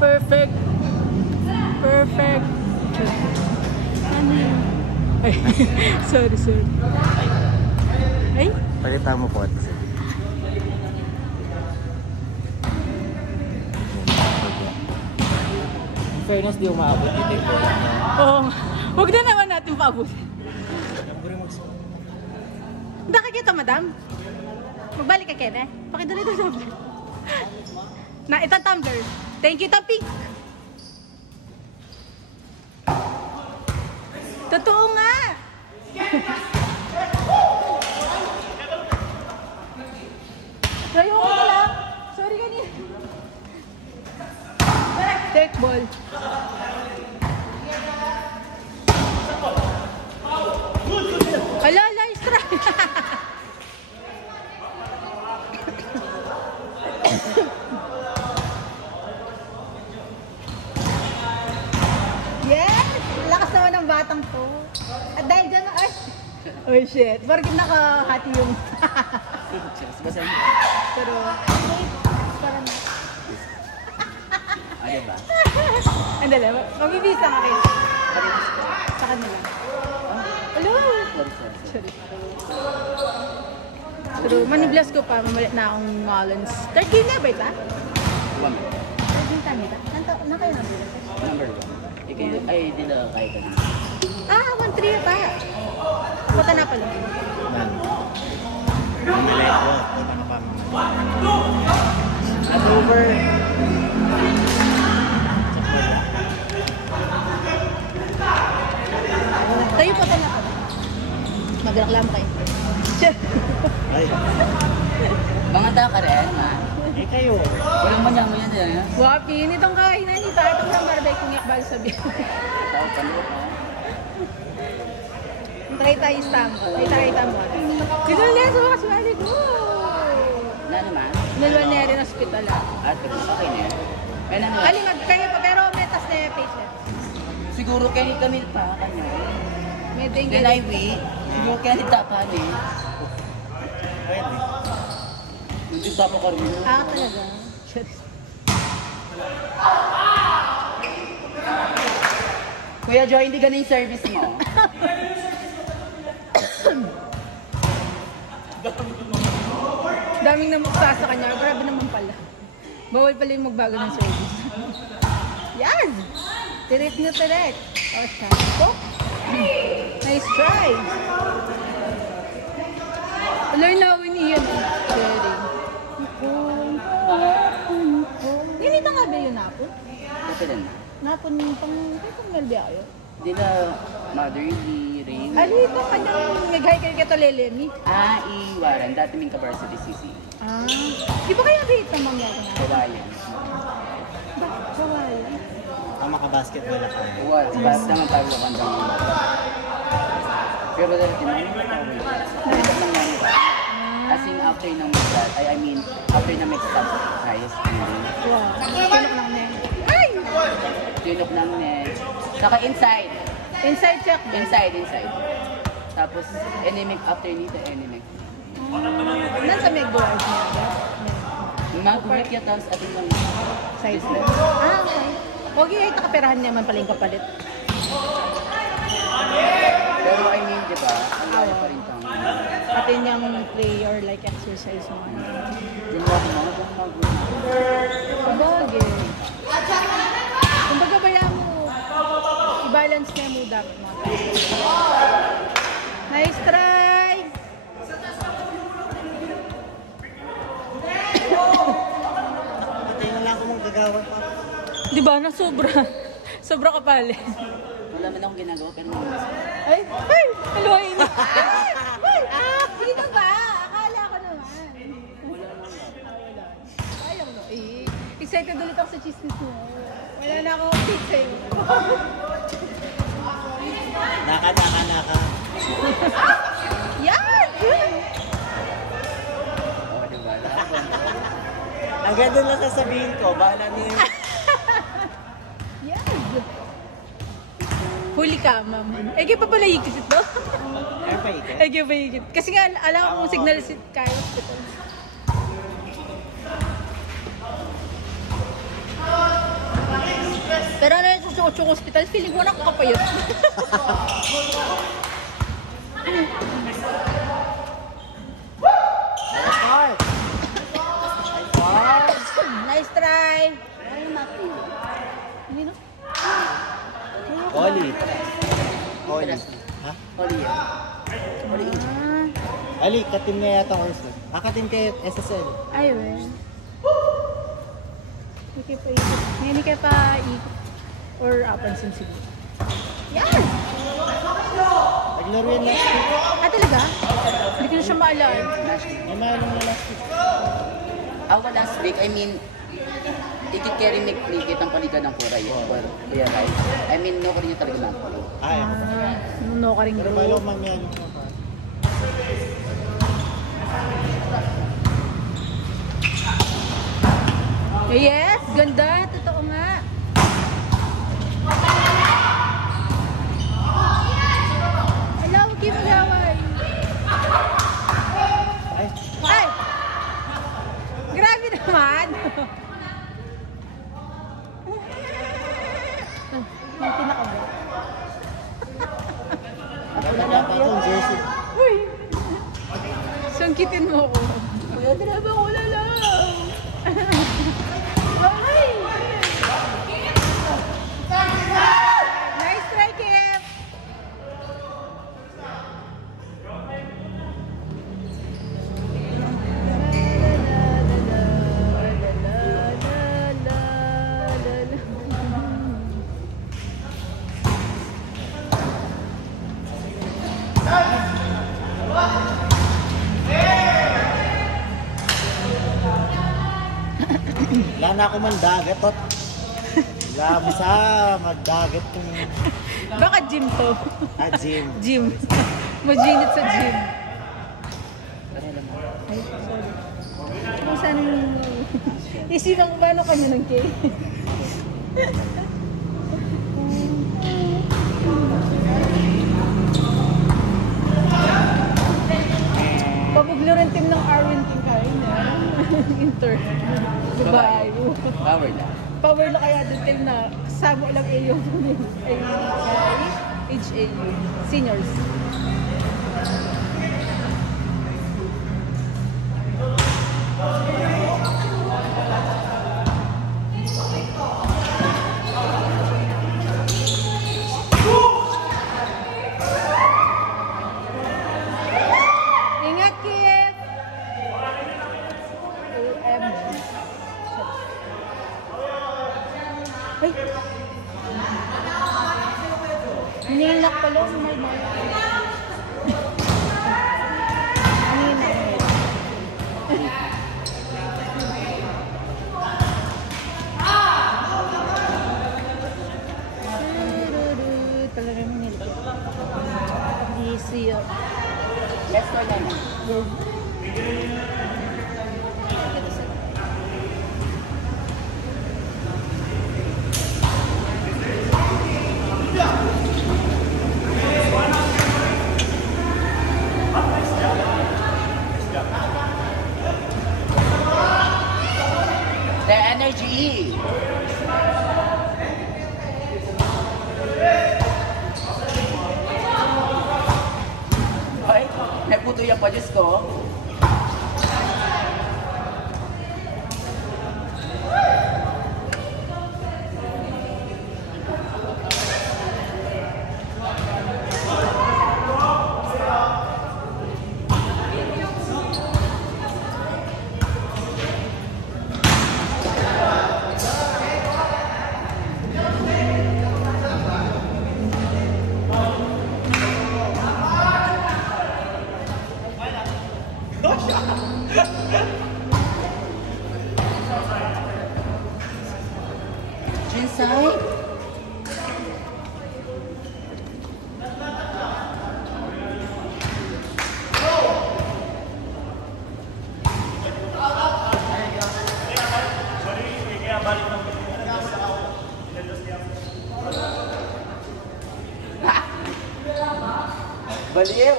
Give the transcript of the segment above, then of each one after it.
Perfect. Perfect. Ano yun? Ay, sorry. Ay? Palitan mo po. In fairness, di umaabot dito po. Oo. Huwag na naman natin paabutin. Nakikita, madam? Magbalik ka, Ken, eh? Pakidala ito tumbler. Na, ito tumbler. Thank you, Topic. Totoo nga. Sayo ko na lang. Sorry kanina. Take ball. Ala, strike. Yes! Lakas naman ng batang to. At dahil dyan na, ay! Oh shit, parang nakahati yung... Pero, wait, parang... Ano ba? Andala, magbibisa ka kayo. Sa kanila. Hello! Sorry. Pero maniblas ko pa, mamalit na akong Mullins. Third game na ba ito? One. Third game tayo ito? Na kayo na dito? Number 1. Ay, di na kahit ano. Ah, 1-3 pa. Punta na pala. Mamili ko. Ano pa? At over. Tayo punta na pala. Magreklamo kayo. Ay. Mga taka rin, ha? Eh kayo. Walang manyang mo yan, eh. Wapi, nitong kainan ni tayo. Itong ng barbecue ng yakbal sabi. Tao pa nyo, ha? Try tayo stamp. Try tayo tambo. Sinulya sa mga kaswali ko. Na naman? Nalwaneri ng hospital, ah. At, okay na yan. Kaya naman, Kalimag kayo pa, pero may tas na yung patient. siguro kaya kami pa, kanya. May dengue. Then I wait. Siguro kaya nitapan, eh. Pwede. Hindi pa pa kami. Ah, talaga. Kuya Joy, hindi ganun yung service mo. Daming namuksa sa kanya. Grabe naman pala. Bawal pala yung magbago ng service. Yan! Tirit na tirit. Oh, sabi. Nice try. Learn na win Ian. Ganito nga ba yung napon? Kasi din. Napon pang melbi kayo? Hindi na motherly, ring. Alito kanyang naghay kayo kito lelemi. Ah, iwaran. Dati ming kabar sa DCC. Ah. Di ba kaya dito mangyari na? Kawayan. Bakit kawayan? Maka-basketball ako. What? Basta naman tayo ang kandang mo. Pero dahil tinayin mo ako. Ito lang yan. As in, after ng mag-start, I mean, after na mag-stop sa highest feeling. Wow. Tinok lang na Ay! Tunok ng net. Saka inside. Inside check. Inside. Tapos, enemic after nito, enemic. Nasa may doors niya. Yung mga buhit niya, tapos ating mga Side business. Ah, okay. Huwag yung takaperahan niya man pala yung kapalit. Pero I mean, di ba, ang laki pa rin tama. Atin yung play or like exercise mo. Yung mga Sabagay. Kumbaga baya mo, i-balance niya mo dapat mo. Nice try! Patay na lang kung magagawa pa. Di ba na sobra? Sobra kapal eh. wala man akong ginagawa, pero namiss ko. Ay! Ay! Haluin na! Ay! Ah! Sino ba? Akala ko naman. Ayaw no. Eh, excited ulit ako sa chismis mo. Wala na akong update sa'yo. Naka. Yan! Oo, diba? Ang ganda lang sasabihin ko, bahala niyo. Yan! Huli ka, ma'am. Eh, kaya pa pala higit ito? Ano pa ito? Eh, kaya pa higit. Kasi nga, alam ko kung signal si Kyle Hospital. sa Ochong Hospital, feeling mo nakakapayot. Nice try. Hindi no? Oli. Oli. Ha? Oli yan. Oli yan. Ali, katim niya yata horse. Katim kay SSL. Ay, well. Hindi kayo pa ikot. Hindi kayo pa ikot. Or apansin siguro. Yan! Naglaro yan last week. Ah, talaga? Hindi ko na siya maalala. May mayroon na last week. Last week, I mean, ikikerry McClicket ang palitan ng Kuya Rai. Kuya Rai. I mean, no ko rin yung talaga lang. Ay, ako. No ka rin Pero group. malo man yan. Yes, ganda. Totoo nga. Hello, Kim Gaway. Ay, Ay! Grabe naman. May pinakaba. wala yata itong jersey. Uy! Sangkitin mo ko. Kuya, drama ko na lang. Ay! Nice try, Kim! Wala na ako man dagat. Wala mo sa magdagat kung Baka gym to. gym. Gym. Maginit sa gym. Ay, sorry. Kung saan yung... Isipang paano kanya ng cake? Pabuglo rin team ng Arwin King kain na. Inter. Dubai. Power lang. Power na kaya din team na kasama lang yung HAU. Seniors. Ingat, Kip! OMG. Ay! Nilak pala. Oh my God. Talagang nilak. Easy. Yes or no? The energy. Ay, naputo yung pa, Diyos ko. Jinsay? Baliw!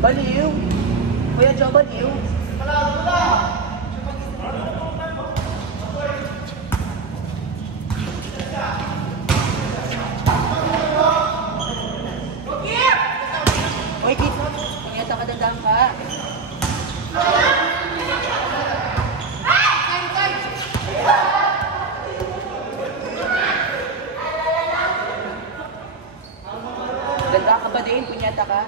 Baliw! Kuya Joe, baliw! Oy, Kit! Pangeta ka, dadang ka! Ganda ka ba din? Punyata ka?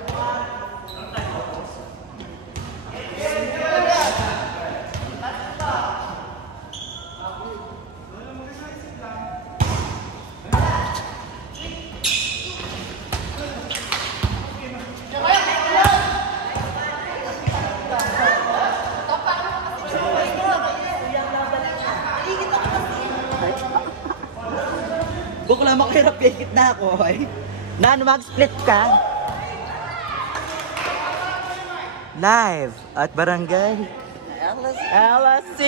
Bukla makirap pikit na ako, eh. Na, mag-split ka? Live at Barangay LSC.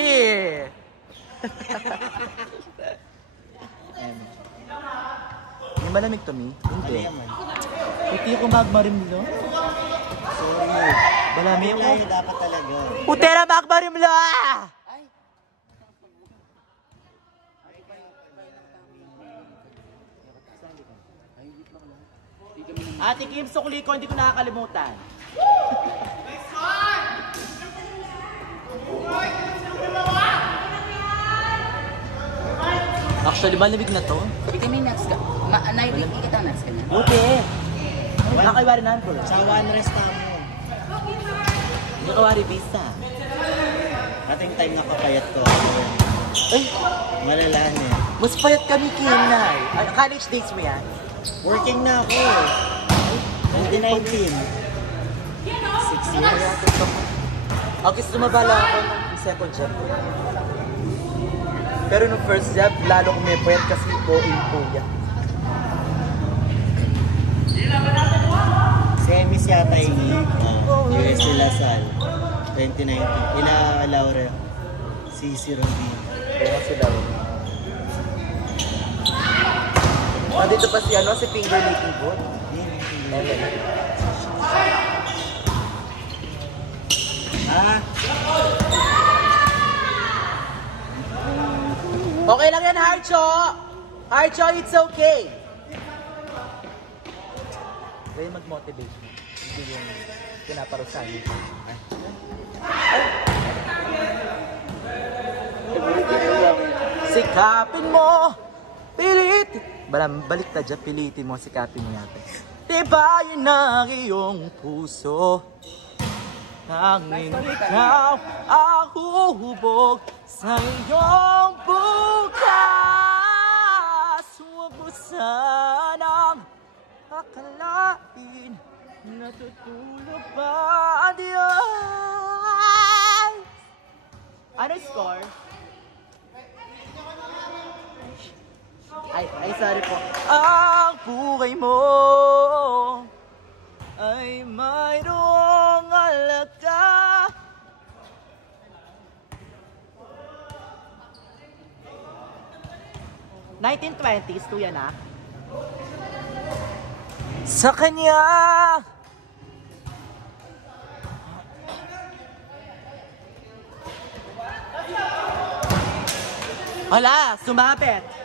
May malamig to, Mi? Hindi. Puti ko magmarimlo. Sorry. Balami ako. Dapat talaga. Putera magmarimlo! Ate Kim, sukli ko, hindi ko nakakalimutan. Actually, malamig na to. Ikaw may nuts ka. Naibig kita nuts ka niya? Okay. Nakakaiwari na po. Sa one rest mo. Hindi ka wari visa. Ating time nakapayat ko. Ay, Malalahan eh. mas payat kami, Kim, Nay. College days mo yan? Working na ako. 2019. 6 years. August, sumabala ako ng second job ko. Pero nung first job, lalo kumipuyat kasi po-in-po-ya. Semis yata yung USC Lasal. 2019. Ila Laura. CC Robin. Kaya sila. Nandito pa si si finger licking boot. Okay lang yan, Harcho! Harcho, it's okay! Kaya mag-motivate mo. Hindi yung pinaparusahan mo. Sikapin mo! Pilit! Balik na dyan, pilitin mo, sikapin mo yata. Diba yun ang iyong puso? Tanging ikaw ang huhubog sa iyong bukas. Huwag mo sanang akalain na tutulog pa ang Diyos. Ano score? Ay, sorry po. Ang buhay mo ay mayroong alaga. '20s, to yan ah. Sa kanya. Hala, sumabit.